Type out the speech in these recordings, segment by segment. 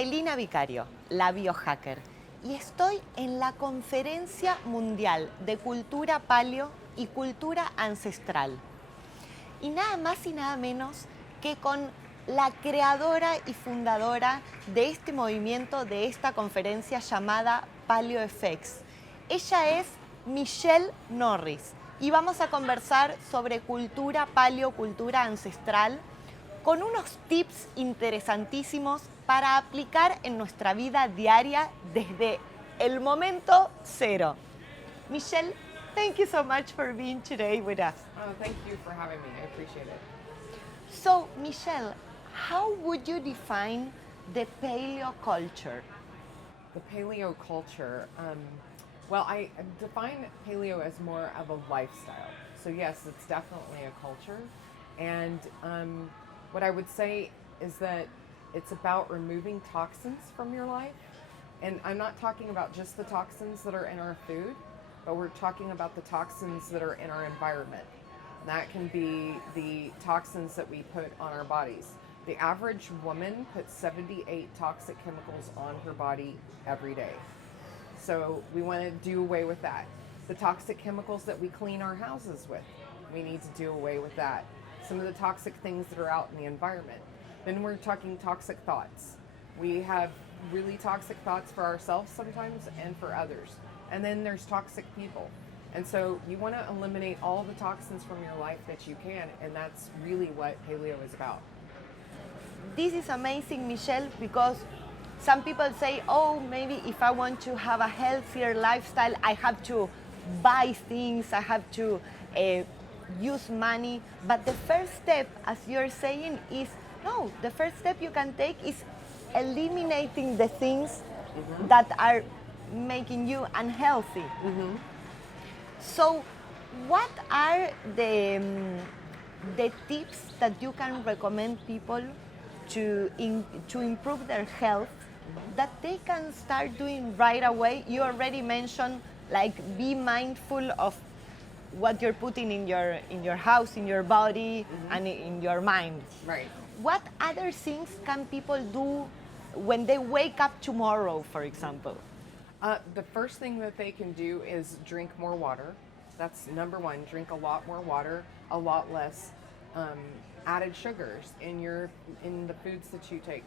Melina Vicario, la Biohacker, y estoy en la Conferencia Mundial de Cultura Paleo y Cultura Ancestral. Y nada más y nada menos que con la creadora y fundadora de este movimiento, de esta conferencia llamada PaleoFX. Ella es Michelle Norris y vamos a conversar sobre cultura paleo, cultura ancestral, con unos tips interesantísimos para aplicar en nuestra vida diaria desde el momento cero. Michelle, thank you so much for being today with us. Oh, thank you for having me. I appreciate it. So, Michelle, how would you define the paleo culture? The paleo culture, well, I define paleo as more of a lifestyle. So yes, it's definitely a culture. And what I would say is that it's about removing toxins from your life. And I'm not talking about just the toxins that are in our food, but we're talking about the toxins that are in our environment. And that can be the toxins that we put on our bodies. The average woman puts 78 toxic chemicals on her body every day. So we want to do away with that. The toxic chemicals that we clean our houses with, we need to do away with that. Some of the toxic things that are out in the environment. Then we're talking toxic thoughts. We have really toxic thoughts for ourselves sometimes and for others. And then there's toxic people. And so you want to eliminate all the toxins from your life that you can, and that's really what paleo is about. This is amazing, Michelle, because some people say, oh, maybe if I want to have a healthier lifestyle, I have to buy things, I have to use money. But the first step, as you're saying, is no, the first step you can take is eliminating the things that are making you unhealthy. So what are the tips that you can recommend people to improve their health that they can start doing right away? You already mentioned, like, be mindful of what you're putting in your house, in your body, and in your mind. Right. What other things can people do when they wake up tomorrow, for example? The first thing that they can do is drink more water. That's number one. Drink a lot more water, a lot less added sugars in the foods that you take.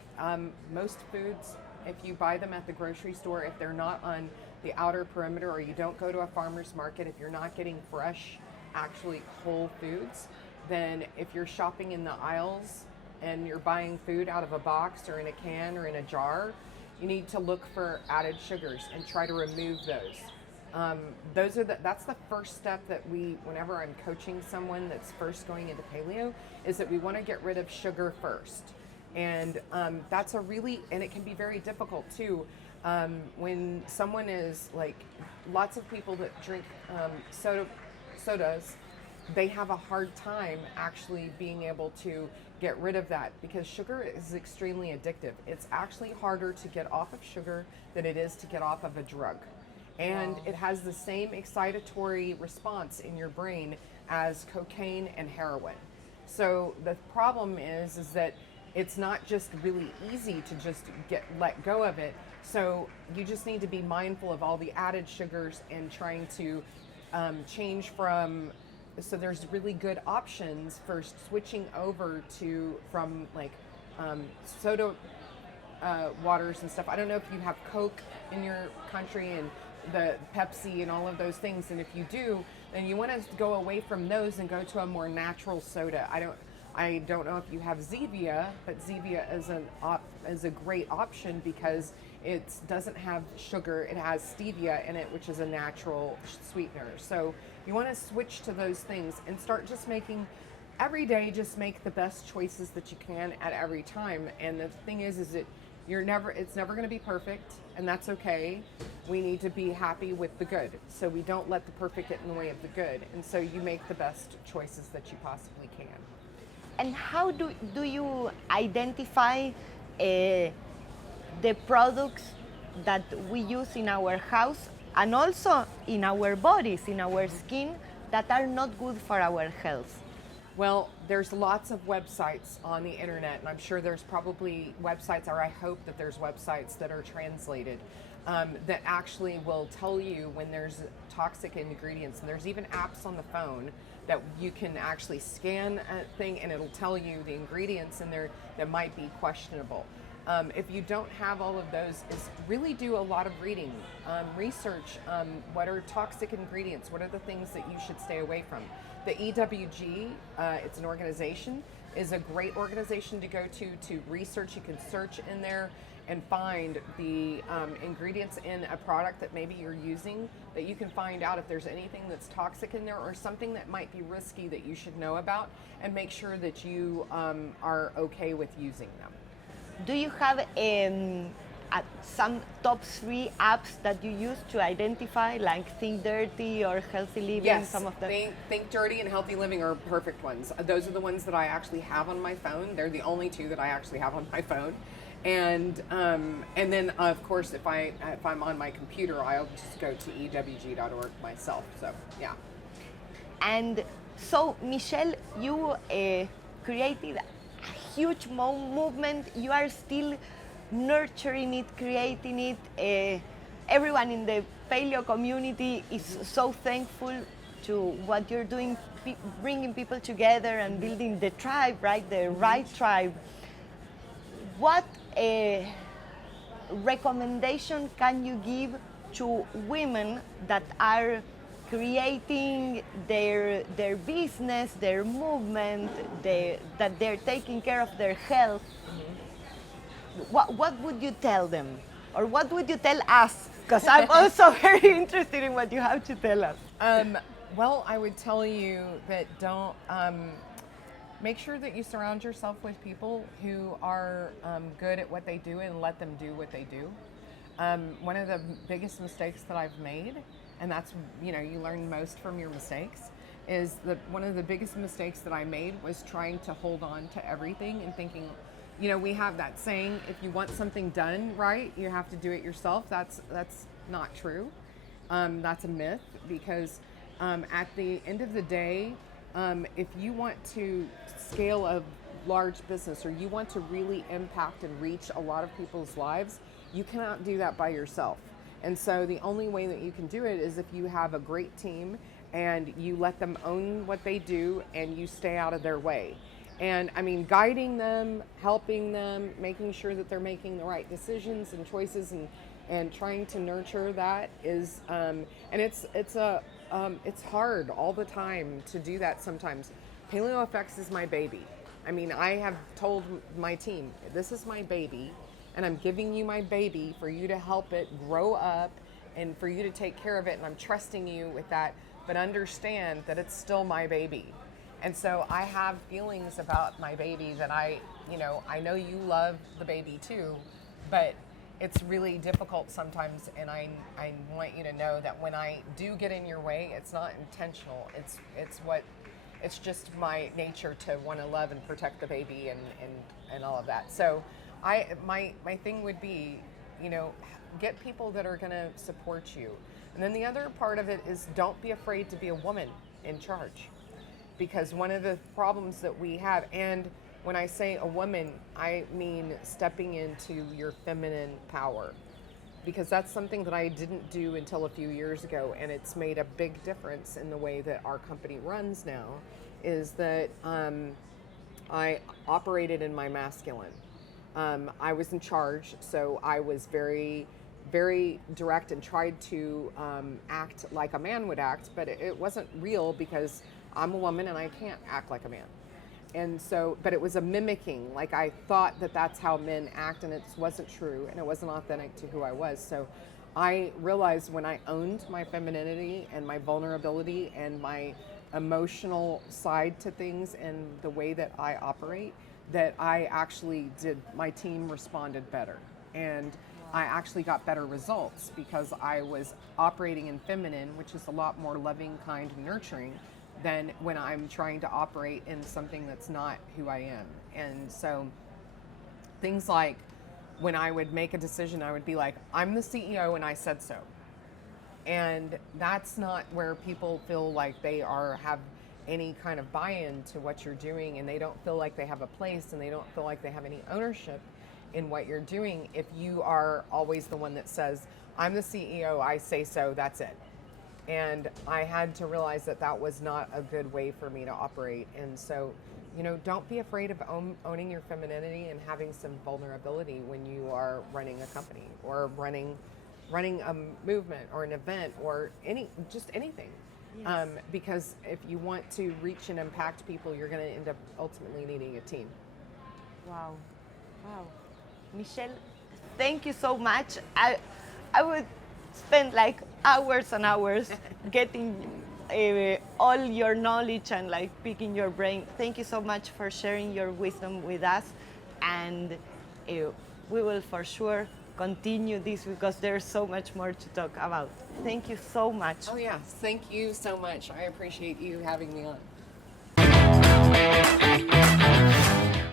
Most foods, if you buy them at the grocery store, if they're not on the outer perimeter, or you don't go to a farmer's market, if you're not getting fresh, actually whole foods, then if you're shopping in the aisles and you're buying food out of a box or in a can or in a jar, you need to look for added sugars and try to remove those. That's the first step that whenever I'm coaching someone that's first going into paleo, is that we want to get rid of sugar first. And and it can be very difficult too. When someone is like, lots of people that drink sodas, they have a hard time actually being able to get rid of that, because sugar is extremely addictive. It's actually harder to get off of sugar than it is to get off of a drug. And it has the same excitatory response in your brain as cocaine and heroin. So the problem is that it's not just really easy to just let go of it. So you just need to be mindful of all the added sugars and trying to change from. So there's really good options for switching over from soda waters and stuff. I don't know if you have Coke in your country and the Pepsi and all of those things, and if you do, then you want to go away from those and go to a more natural soda. I don't know if you have Zevia, but Zevia is a great option because it doesn't have sugar. It has stevia in it, which is a natural sweetener. So you want to switch to those things and start just making every day. Just make the best choices that you can at every time. And the thing is that it's never going to be perfect, and that's okay. We need to be happy with the good, so we don't let the perfect get in the way of the good. And so you make the best choices that you possibly can. And how do you identify the products that we use in our house and also in our bodies, in our skin, that are not good for our health? Well, there's lots of websites on the internet, and I'm sure there's probably websites, or I hope that there's websites that are translated that actually will tell you when there's toxic ingredients. And there's even apps on the phone that you can actually scan a thing and it'll tell you the ingredients in there that might be questionable. If you don't have all of those, is really do a lot of reading, research. What are toxic ingredients? What are the things that you should stay away from? The EWG, it's an organization, is a great organization to go to research. You can search in there and find the ingredients in a product that maybe you're using, that you can find out if there's anything that's toxic in there or something that might be risky that you should know about, and make sure that you are okay with using them. Do you have some top 3 apps that you use to identify, like Think Dirty or Healthy Living? Yes, some of them. Think Dirty and Healthy Living are perfect ones. Those are the ones that I actually have on my phone. They're the only 2 that I actually have on my phone. And then of course, if I'm on my computer, I'll just go to ewg.org myself. So yeah. And so, Michelle, you created a huge movement. You are still nurturing it, creating it. Everyone in the paleo community is so thankful to what you're doing, bringing people together and building the tribe, right? The right tribe. What recommendation can you give to women that are creating their business, their movement, that they're taking care of their health? What would you tell them? Or what would you tell us? Because I'm also very interested in what you have to tell us. Well, I would tell you that don't make sure that you surround yourself with people who are good at what they do and let them do what they do. One of the biggest mistakes that I've made, and that's, you learn most from your mistakes, is that one of the biggest mistakes that I made was trying to hold on to everything and thinking, we have that saying, if you want something done right, you have to do it yourself. That's not true. That's a myth, because at the end of the day, if you want to scale a large business, or you want to really impact and reach a lot of people's lives, you cannot do that by yourself. And so the only way that you can do it is if you have a great team and you let them own what they do and you stay out of their way. And I mean, guiding them, helping them, making sure that they're making the right decisions and choices, and trying to nurture that is, and it's hard all the time to do that sometimes. PaleoFX is my baby. I mean, I have told my team, this is my baby, and I'm giving you my baby for you to help it grow up and for you to take care of it, and I'm trusting you with that, but understand that it's still my baby. And so I have feelings about my baby that I know you love the baby too, but it's really difficult sometimes, and I want you to know that when I do get in your way, it's not intentional. It's just my nature to want to love and protect the baby and all of that. So my thing would be, get people that are going to support you. And then the other part of it is, don't be afraid to be a woman in charge. Because one of the problems that we have, and when I say a woman, I mean stepping into your feminine power, because that's something that I didn't do until a few years ago, and it's made a big difference in the way that our company runs now, is that I operated in my masculine. I was in charge, so I was very, very direct and tried to act like a man would act, but it wasn't real, because I'm a woman and I can't act like a man. And so, but it was a mimicking, like I thought that that's how men act, and it wasn't true, and it wasn't authentic to who I was. So I realized when I owned my femininity and my vulnerability and my emotional side to things and the way that I operate, that I actually my team responded better. And I actually got better results because I was operating in feminine, which is a lot more loving, kind, and nurturing than when I'm trying to operate in something that's not who I am. And so things like when I would make a decision, I would be like, I'm the CEO and I said so. And that's not where people feel like they have any kind of buy-in to what you're doing, and they don't feel like they have a place, and they don't feel like they have any ownership in what you're doing, if you are always the one that says, I'm the CEO, I say so, that's it. And I had to realize that that was not a good way for me to operate. And so, you know, don't be afraid of owning your femininity and having some vulnerability when you are running a company or running a movement or an event or just anything. Yes. Because if you want to reach and impact people, you're going to end up ultimately needing a team. Wow. Wow. Michelle, thank you so much. I would spend like hours and hours getting all your knowledge and like picking your brain. Thank you so much for sharing your wisdom with us, and we will for sure continue this because there's so much more to talk about. Thank you so much. Oh, yeah. Thank you so much. I appreciate you having me on.